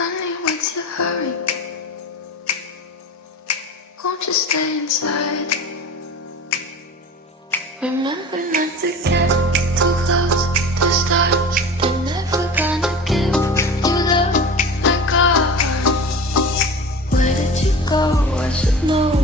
Honey, what's your hurry? Won't you stay inside? Remember not to get too close to stars. They're never gonna give you love like ours. Where did you go? I should know.